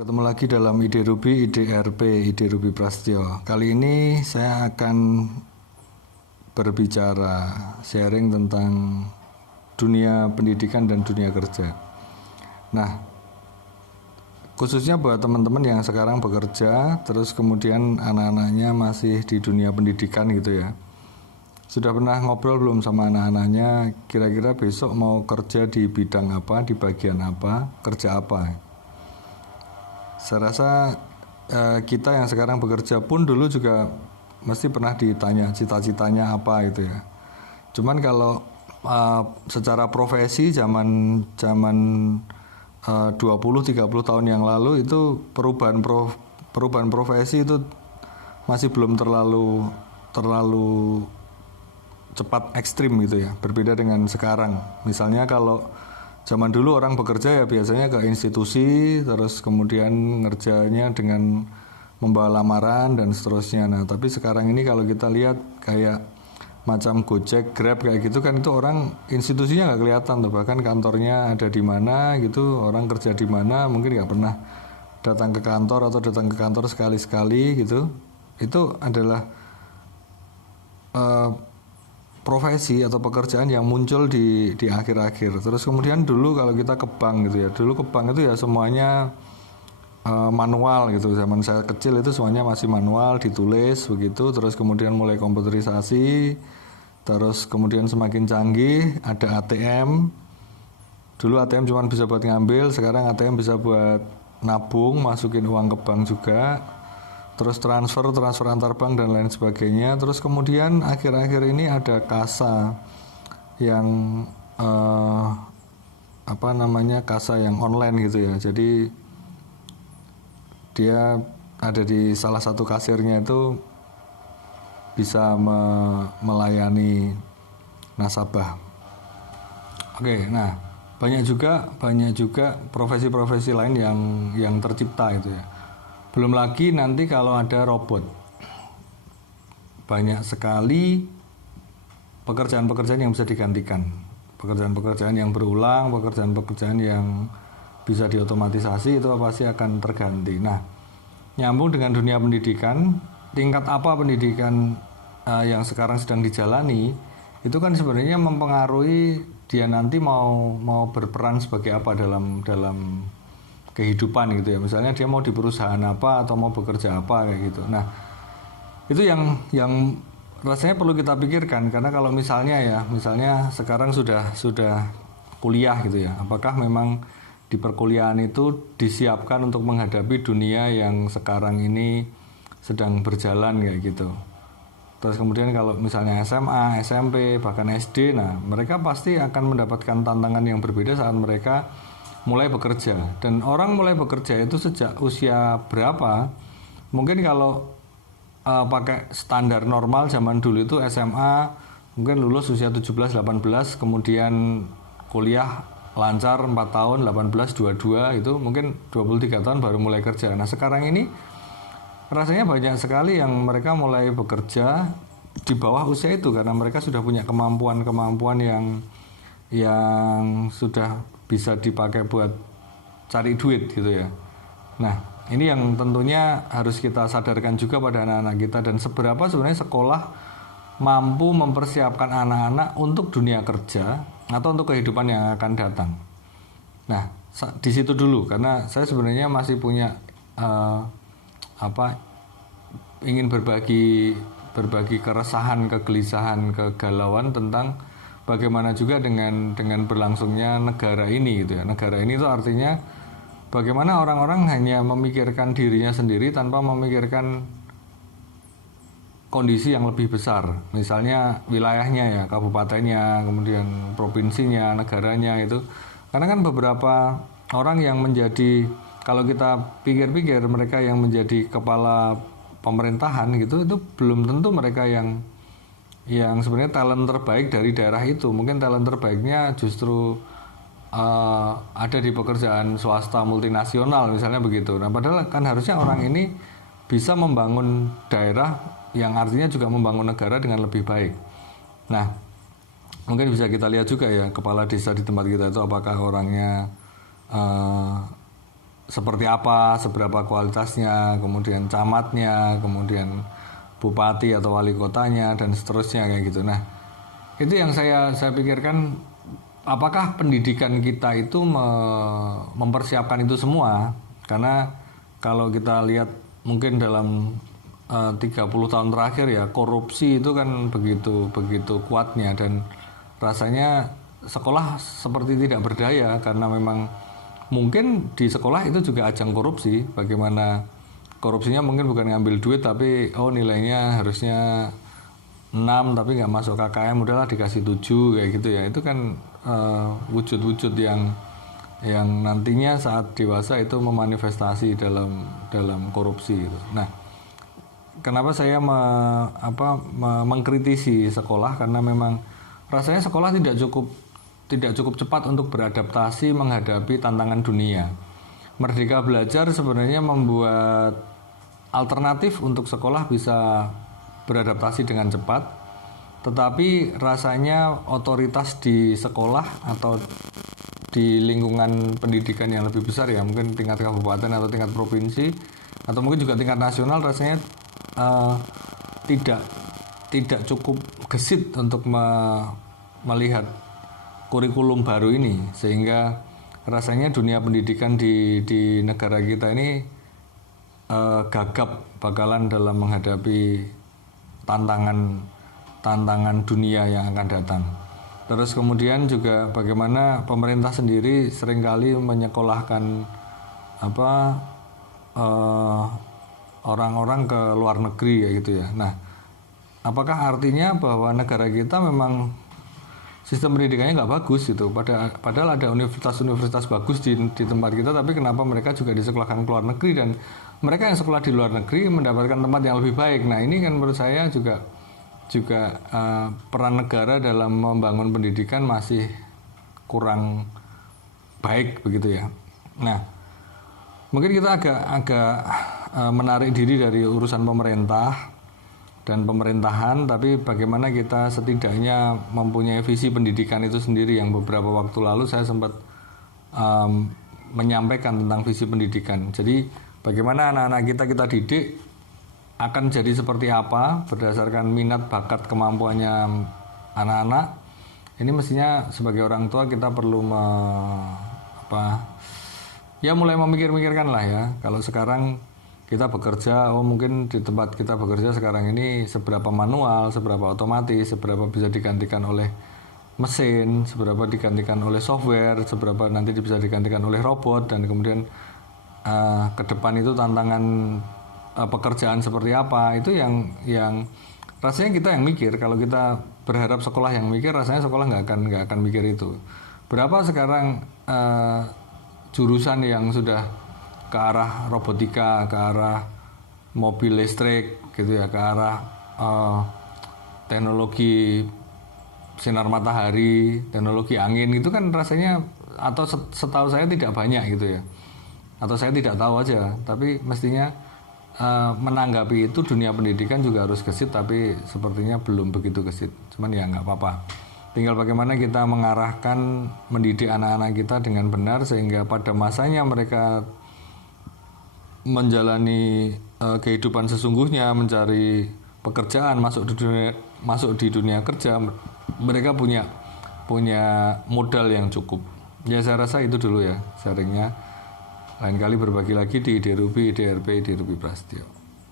Ketemu lagi dalam Ide Ruby, Ide Ruby Prasetyo. Kali ini saya akan berbicara sharing tentang dunia pendidikan dan dunia kerja. Nah, khususnya buat teman-teman yang sekarang bekerja, terus kemudian anak-anaknya masih di dunia pendidikan gitu ya. Sudah pernah ngobrol belum sama anak-anaknya, kira-kira besok mau kerja di bidang apa, di bagian apa, kerja apa? Saya rasa kita yang sekarang bekerja pun dulu juga mesti pernah ditanya cita-citanya apa itu ya. Cuman kalau secara profesi zaman 20-30 tahun yang lalu itu perubahan profesi itu masih belum terlalu cepat ekstrim gitu ya. Berbeda dengan sekarang. Misalnya kalau zaman dulu orang bekerja ya biasanya ke institusi, terus kemudian ngerjanya dengan membawa lamaran dan seterusnya. Nah, tapi sekarang ini kalau kita lihat kayak macam Gojek, Grab kayak gitu kan itu orang institusinya nggak kelihatan tuh, bahkan kantornya ada di mana gitu, orang kerja di mana, mungkin nggak pernah datang ke kantor atau datang ke kantor sekali-sekali gitu. Itu adalah profesi atau pekerjaan yang muncul di akhir-akhir. Terus kemudian dulu kalau kita ke bank gitu ya, dulu ke bank itu ya semuanya manual gitu. Zaman saya kecil itu semuanya masih manual, ditulis begitu. Terus kemudian mulai komputerisasi, terus kemudian semakin canggih, ada ATM. Dulu ATM cuma bisa buat ngambil, sekarang ATM bisa buat nabung, masukin uang ke bank juga. Terus transfer antar bank dan lain sebagainya. Terus kemudian akhir-akhir ini ada kasa yang kasa yang online gitu ya. Jadi dia ada di salah satu kasirnya itu bisa melayani nasabah. Oke, nah banyak juga profesi-profesi lain yang tercipta itu ya. Belum lagi nanti kalau ada robot. Banyak sekali pekerjaan-pekerjaan yang bisa digantikan. Pekerjaan-pekerjaan yang berulang, pekerjaan-pekerjaan yang bisa diotomatisasi itu pasti akan terganti. Nah, nyambung dengan dunia pendidikan, tingkat apa pendidikan yang sekarang sedang dijalani, itu kan sebenarnya mempengaruhi dia nanti mau berperan sebagai apa dalam kehidupan gitu ya. Misalnya dia mau di perusahaan apa atau mau bekerja apa kayak gitu. Nah, itu yang rasanya perlu kita pikirkan, karena kalau misalnya sekarang sudah kuliah gitu ya. Apakah memang di perkuliahan itu disiapkan untuk menghadapi dunia yang sekarang ini sedang berjalan kayak gitu. Terus kemudian kalau misalnya SMA, SMP, bahkan SD, nah mereka pasti akan mendapatkan tantangan yang berbeda saat mereka mulai bekerja. Dan orang mulai bekerja itu sejak usia berapa? Mungkin kalau pakai standar normal zaman dulu itu SMA mungkin lulus usia 17-18, kemudian kuliah lancar 4 tahun, 18, 22 itu mungkin 23 tahun baru mulai kerja. Nah, sekarang ini rasanya banyak sekali yang mereka mulai bekerja di bawah usia itu karena mereka sudah punya kemampuan yang sudah bisa dipakai buat cari duit gitu ya. Nah, ini yang tentunya harus kita sadarkan juga pada anak-anak kita, dan seberapa sebenarnya sekolah mampu mempersiapkan anak-anak untuk dunia kerja atau untuk kehidupan yang akan datang. Nah, di situ dulu karena saya sebenarnya masih punya ingin berbagi keresahan, kegelisahan, kegalauan tentang bagaimana juga dengan berlangsungnya negara ini gitu ya. Negara ini itu artinya bagaimana orang-orang hanya memikirkan dirinya sendiri tanpa memikirkan kondisi yang lebih besar. Misalnya wilayahnya ya, kabupatennya, kemudian provinsinya, negaranya itu. Karena kan beberapa orang yang menjadi, kalau kita pikir-pikir mereka yang menjadi kepala pemerintahan gitu, itu belum tentu mereka yang sebenarnya talent terbaik dari daerah itu. Mungkin talent terbaiknya justru ada di pekerjaan swasta multinasional misalnya begitu. Nah, padahal kan harusnya orang ini bisa membangun daerah yang artinya juga membangun negara dengan lebih baik. Nah, mungkin bisa kita lihat juga ya kepala desa di tempat kita itu apakah orangnya seperti apa, seberapa kualitasnya, kemudian camatnya, kemudian bupati atau wali kotanya, dan seterusnya kayak gitu. Nah, itu yang saya pikirkan, apakah pendidikan kita itu mempersiapkan itu semua? Karena kalau kita lihat mungkin dalam 30 tahun terakhir ya, korupsi itu kan begitu kuatnya, dan rasanya sekolah seperti tidak berdaya, karena memang mungkin di sekolah itu juga ajang korupsi. Bagaimana korupsinya mungkin bukan ngambil duit, tapi nilainya harusnya 6 tapi nggak masuk KKM, udahlah dikasih 7 kayak gitu ya. Itu kan wujud-wujud yang nantinya saat dewasa itu memanifestasi dalam korupsi gitu. Nah, kenapa saya mengkritisi sekolah, karena memang rasanya sekolah tidak cukup cepat untuk beradaptasi menghadapi tantangan dunia. Merdeka Belajar sebenarnya membuat alternatif untuk sekolah bisa beradaptasi dengan cepat, tetapi rasanya otoritas di sekolah atau di lingkungan pendidikan yang lebih besar ya, mungkin tingkat kabupaten atau tingkat provinsi atau mungkin juga tingkat nasional, rasanya tidak cukup gesit untuk melihat kurikulum baru ini, sehingga rasanya dunia pendidikan di negara kita ini gagap bakalan dalam menghadapi tantangan dunia yang akan datang. Terus kemudian juga bagaimana pemerintah sendiri seringkali menyekolahkan orang-orang ke luar negeri ya gitu ya. Nah, apakah artinya bahwa negara kita memang sistem pendidikannya nggak bagus gitu? Padahal ada universitas-universitas bagus di tempat kita, tapi kenapa mereka juga disekolahkan ke luar negeri, dan mereka yang sekolah di luar negeri mendapatkan tempat yang lebih baik? Nah, ini kan menurut saya juga peran negara dalam membangun pendidikan masih kurang baik begitu ya. Nah, mungkin kita agak menarik diri dari urusan pemerintah dan pemerintahan, tapi bagaimana kita setidaknya mempunyai visi pendidikan itu sendiri, yang beberapa waktu lalu saya sempat menyampaikan tentang visi pendidikan. Jadi bagaimana anak-anak kita didik akan jadi seperti apa berdasarkan minat, bakat, kemampuannya anak-anak. Ini mestinya sebagai orang tua kita perlu mulai memikirkan lah ya. Kalau sekarang kita bekerja, mungkin di tempat kita bekerja sekarang ini seberapa manual, seberapa otomatis, seberapa bisa digantikan oleh mesin, seberapa digantikan oleh software, seberapa nanti bisa digantikan oleh robot, dan kemudian ke depan itu tantangan pekerjaan seperti apa, itu yang rasanya kita yang mikir. Kalau kita berharap sekolah yang mikir, rasanya sekolah nggak akan mikir itu. Berapa sekarang jurusan yang sudah ke arah robotika, ke arah mobil listrik gitu ya, ke arah teknologi sinar matahari, teknologi angin, itu kan rasanya, atau setahu saya tidak banyak gitu ya, atau saya tidak tahu aja. Tapi mestinya menanggapi itu dunia pendidikan juga harus gesit, tapi sepertinya belum begitu gesit. Cuman ya nggak apa-apa, tinggal bagaimana kita mengarahkan, mendidik anak-anak kita dengan benar, sehingga pada masanya mereka menjalani kehidupan sesungguhnya, mencari pekerjaan, masuk di dunia kerja, mereka punya modal yang cukup. Ya saya rasa itu dulu ya sharingnya. Lain kali berbagi lagi di IDRUBI, IDRP, IDRUBI Prasetyo.